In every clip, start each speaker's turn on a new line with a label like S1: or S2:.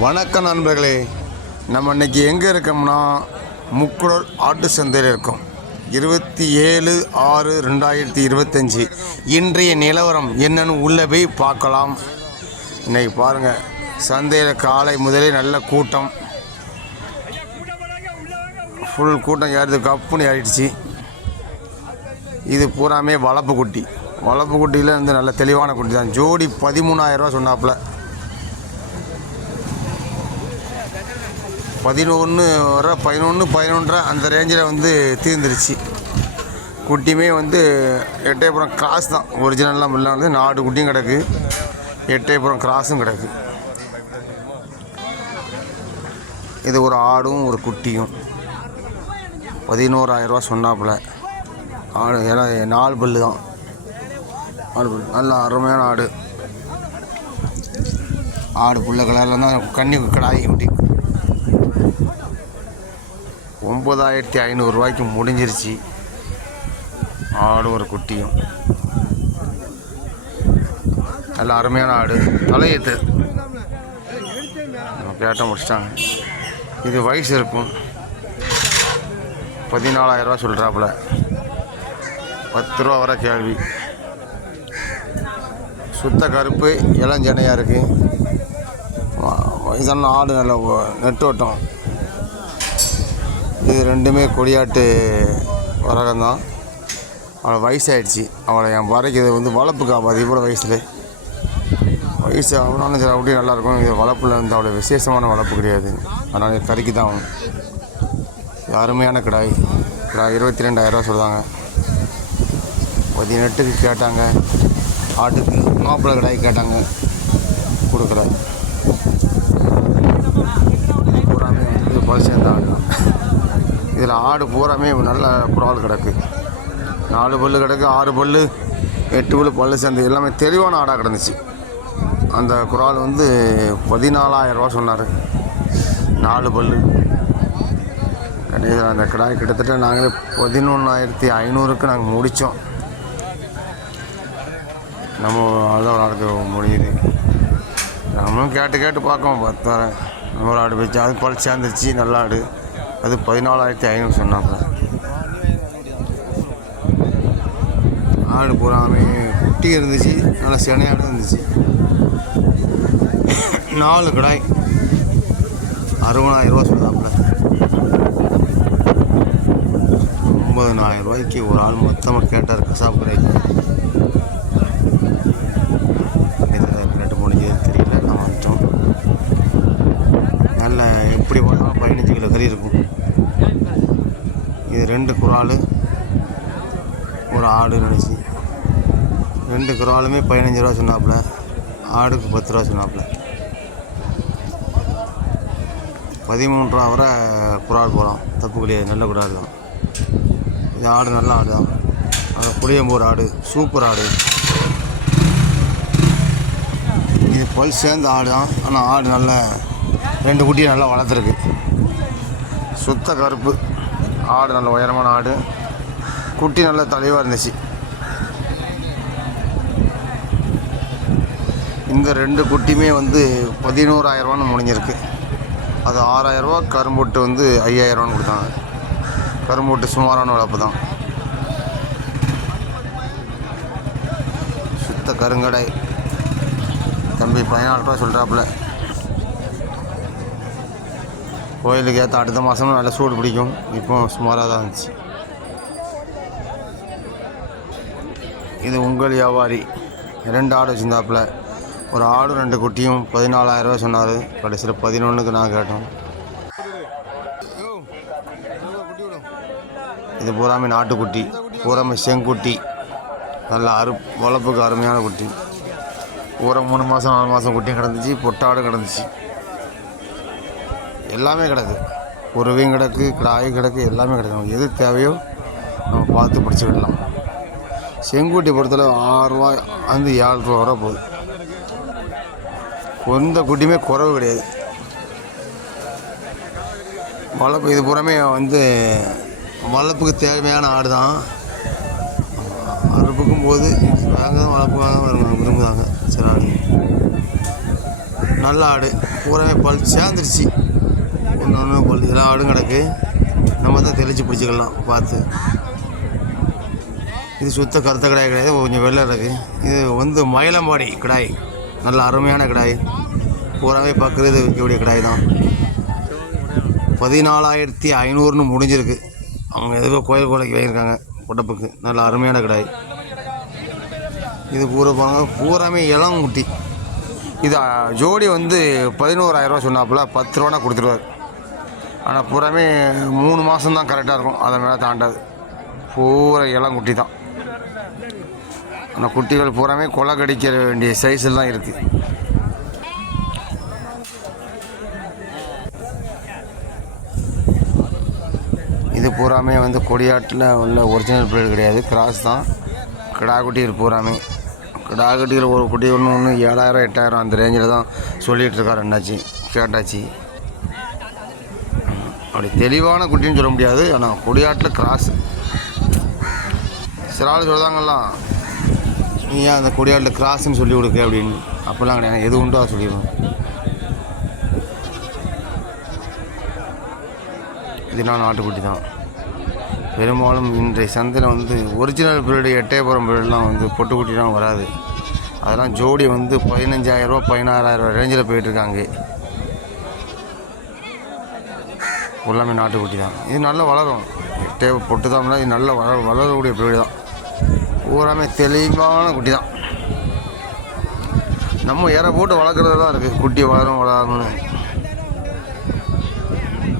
S1: வணக்கம் நண்பர்களே நம்ம இன்னைக்கு எங்கே இருக்கோம்னா முக்குடல் ஆட்டு சந்தையில் இருக்கோம். இருபத்தி ஏழு ஆறு ரெண்டாயிரத்தி இருபத்தஞ்சி. இன்றைய நிலவரம் என்னன்னு உள்ளே போய் பார்க்கலாம். இன்றைக்கி பாருங்கள் சந்தையில் காலை முதலே நல்ல கூட்டம். ஃபுல் கூட்டம் ஏறுது கப்புன்னு ஏறிடுச்சு. இது பூராமே வளப்பு குட்டி வளப்பு குட்டியில் வந்து நல்ல தெளிவான குட்டி தான். ஜோடி பதிமூணாயிரரூவா சொன்னாப்புல. பதினொன்று வர பதினொன்று பதினொன்றரை அந்த ரேஞ்சில் வந்து தீர்ந்துருச்சு. குட்டியுமே வந்து எட்டயபுரம் கிராஸ் தான். ஒரிஜினல்லாம் இல்லாமல் வந்து நாடு குட்டியும் கிடக்கு. எட்டயபுரம் கிராஸும் கிடக்கு. இது ஒரு ஆடும் ஒரு குட்டியும். பதினோராயிரரூவா சொன்னாப்புல. ஆடு ஏன்னா நாலு பல்லு தான். நாலு பல்லு. நல்ல அருமையான ஆடு. ஆடு புள்ள கலரில் தான் கண்ணி கடாயி குட்டி. ஒம்பதாயிரத்தி ஐநூறுரூவாய்க்கு முடிஞ்சிருச்சு. ஆடு ஒரு குட்டியும் நல்ல அருமையான ஆடு. தலையத்து நம்ம கேட்ட முடிச்சிட்டாங்க. இது வயசு இருக்கும். பதினாலாயிரரூவா சொல்கிறாப்புல பத்து ரூபா வர கேள்வி. சுத்த கருப்பு இளஞ்சனையாக இருக்குது வயசான ஆடு நல்ல நெட்டோட்டம். இது ரெண்டுமே கொடியாட்டு வரகம் தான் அவளை வயசாயிடுச்சு. அவளை என் வரைக்கு இது வந்து வளர்ப்புக்கு ஆகாது இவ்வளோ வயசில் வயசு அவனாலும் சரி அப்படியே நல்லாயிருக்கும் இது வளர்ப்பில் வந்து அவ்வளோ விசேஷமான வளர்ப்பு கிடையாது. அதனால் கறிக்கு தான் ஆகும் இது அருமையான கிடாய். கிடாய் இருபத்தி ரெண்டாயிரரூவா சொல்கிறாங்க பதினெட்டுக்கு கேட்டாங்க. ஆட்டுக்கு மாப்பிள்ளை கிடாய் கேட்டாங்க. கொடுக்குற பூராமே வந்து பல் சேர்ந்த ஆடு தான் இதில் ஆடு பூராமே நல்ல புறால் கிடக்கு. நாலு பல்லு கிடக்கு ஆறு பல்லு எட்டு பல்லு பல்லு சேர்ந்து எல்லாமே தெளிவான ஆடாக கிடந்துச்சு. அந்த குறால் வந்து பதினாலாயிரரூவா சொன்னார். நாலு பல்லு. கடைசியில் அந்த கிடாய் கிட்டத்தட்ட நாங்களே பதினொன்றாயிரத்தி ஐநூறுக்கு நாங்கள் முடித்தோம் நம்ம அதான் ஒரு ஆடுக்கு முடியுது. நம்மளும் கேட்டு கேட்டு பார்க்கோம் பார்த்தா நம்ம ஒரு ஆடு வச்சு அது பல் சேர்ந்துருச்சு நல்ல ஆடு. அது பதினாலாயிரத்தி ஐநூறு சொன்னாங்க. ஆடு பூராமே குட்டி இருந்துச்சு நல்லா சினையாடு இருந்துச்சு. நாலு கடாய். அறுபதாயிரம் ரூபா சொன்னாப்புல. ஒம்பதனாயிரம் ரூபாய்க்கு ஒரு ஆள் மொத்தமாக கேட்டார் கசாப்பு கடைக்கு ரெண்டு முடிஞ்சது தெரியல நான் வந்துட்டோம் நல்ல எப்படி போனாலும் பதினஞ்சு கிலோ கறி இருக்கும் இது ரெண்டு குறால் ஒரு ஆடு நினச்சி. ரெண்டு குறாலுமே பதினஞ்சு ரூபா சொன்னாப்புல. ஆடுக்கு பத்து ரூபா சொன்னாப்புல. பதிமூணு ரூபா வரை குறால் போகிறோம் தப்பு கிடையாது. நல்ல குறால் தான். இது ஆடு நல்ல ஆடு தான். அது புளியம்பூர் ஆடு. சூப்பர் ஆடு. இது பல் சேர்ந்த ஆடு தான். ஆனால் ஆடு நல்ல ரெண்டு குட்டியை நல்லா வளர்த்துருக்கு. சுத்த கருப்பு. ஆடு நல்ல உயரமான ஆடு. குட்டி நல்ல தலைவாக இருந்துச்சு. இந்த ரெண்டு குட்டியுமே வந்து பதினோராயிரரூவான்னு முடிஞ்சிருக்கு. அது ஆறாயிரரூவா கரும்பொட்டு வந்து ஐயாயிரரூவான்னு கொடுத்தாங்க. கரும்பொட்டு சுமாரான வளர்ப்பு தான் சுத்த கருங்கடை தம்பி பதினாலு ரூபா சொல்கிறாப்புல கோயிலுக்கு ஏற்ற அடுத்த மாதமும் நல்ல சூடு பிடிக்கும். இப்போ சுமாராக தான் இருந்துச்சு. இது உங்கள் வியாபாரி. ரெண்டு ஆடு வச்சுருந்தாப்புல. ஒரு ஆடும் ரெண்டு குட்டியும் பதினாலாயிரரூவா சொன்னார். கடைசியில் பதினொன்றுக்கு நான் கேட்டோம். இது பூராமே நாட்டுக்குட்டி. பூராமே செங்குட்டி. நல்ல அரு வளர்ப்புக்கு அருமையான குட்டி. பூரா மூணு மாதம் நாலு மாதம் குட்டியும் கிடந்துச்சு. பொட்டாடும் கிடந்துச்சு. எல்லாமே கிடக்கு. உருவையும் கிடக்கு கிடாயும் கிடக்கு எல்லாமே கிடக்கு. நமக்கு எது தேவையோ நம்ம பார்த்து பிடிச்சிக்கிடலாம். செங்குட்டி பொறுத்தளவு ஆறுரூவா வந்து ஏழு ரூபா வர போகுது. எந்த குட்டியுமே குறவு கிடையாது. வளர்ப்பு இது புறமே வந்து வளர்ப்புக்கு தேவையான ஆடு தான் அறுப்புக்கும் போது வாங்க தான் வளர்ப்பு வாங்க விரும்புகிறாங்க சரி ஆடு நல்ல ஆடு. பூராமே பல் சேர்ந்துருச்சு. ஒன்று ஒன்று பல் எல்லா ஆடும் கிடக்கு நம்ம தான் தெளித்து பிடிச்சிக்கலாம் பார்த்து. இது சுத்த கருத்த கிடாய் கிடையாது கொஞ்சம் வெள்ளை இருக்குது இது வந்து மயிலம்பாடி கிடாய். நல்ல அருமையான கிடாய். பூராவே பார்க்குறது விற்கக்கூடிய கிடாய் தான். பதினாலாயிரத்தி ஐநூறுன்னு முடிஞ்சிருக்கு. அவங்க எதுக்கோ கோயில் கோலைக்கு வாங்கியிருக்காங்க உடப்புக்கு நல்ல அருமையான கிடாய். இது பூரா போனாங்க பூராமே இளங்குட்டி. இது ஜோடி வந்து பதினோராயிரரூவா சொன்னாப்புல பத்து ரூபானா கொடுத்துருவார். ஆனால் பூராமே மூணு மாதம் தான் கரெக்டாக இருக்கும். அதை மேலே தாண்டாது. பூரா இளங்குட்டி தான். ஆனால் குட்டிகள் பூராமே கொலை கடிக்க வேண்டிய சைஸில் தான் இருக்குது இது பூராமே வந்து கொடியாட்டில் உள்ள ஒரிஜினல் பிரீடு கிடையாது. கிராஸ் தான். கிடாக்குட்டிகள் பூராமே. கிடா குட்டிகள் ஒரு குட்டி ஒன்று ஒன்று ஏழாயிரம் எட்டாயிரம் அந்த ரேஞ்சில் தான் சொல்லிகிட்ருக்காரு என்னாச்சு கேட்டாச்சு. அப்படி தெளிவான குட்டின்னு சொல்ல முடியாது ஆனால் கொடியாட்டில் கிராஸ் சில ஆள் சொல்கிறாங்கல்லாம் நீ ஏன் அந்த கொடியாட்டில் கிராஸ்ன்னு சொல்லி கொடுக்க? அப்படின்னு. அப்படிலாம் கிடையாது. எது உண்டோ அதை சொல்லிடுவோம் இதெல்லாம் நாட்டுக்குட்டி தான். பெரும்பாலும் இன்றைய சந்தையில் வந்து ஒரிஜினல் பிரீடு எட்டயபுரம் பிரீடெலாம் வந்து பொட்டுக்குட்டிலாம் வராது. அதெல்லாம் ஜோடி வந்து பதினஞ்சாயிரரூபா பதினாறாயிரம் ரேஞ்சில் போயிட்டுருக்காங்க எல்லாமே நாட்டுக்குட்டி தான். இது நல்லா வளரும். எட்டே பொட்டு தான் இது நல்லா வளர வளரக்கூடிய பிரீடு தான். பூராமே தெளிவான குட்டி தான். நம்ம ஏற போட்டு வளர்க்குறது தான் இருக்குது குட்டி வளரும் வளரணும்னு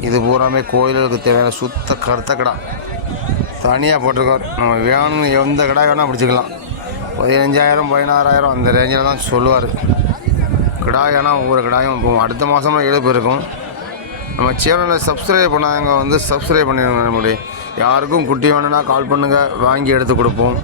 S1: இது பூராமே கோயில்களுக்கு தேவையான சுத்த கருத்த கடா. தனியாக போட்டிருக்கார். நம்ம வேணும்னு எந்த கடை வேணால் பிடிச்சிக்கலாம். பதினஞ்சாயிரம் பதினாறாயிரம் அந்த ரேஞ்சில் தான் சொல்லுவார். கிடாயனா ஒவ்வொரு கிடாயும் அடுத்த மாதம்லாம் எழுப்பு இருக்கும். நம்ம சேனலை சப்ஸ்கிரைப் பண்ணாதவங்க வந்து சப்ஸ்கிரைப் பண்ணிடுங்க நம்முடைய யாருக்கும் குட்டி வேணும்னா கால் பண்ணுங்கள் வாங்கி எடுத்து கொடுப்போம்.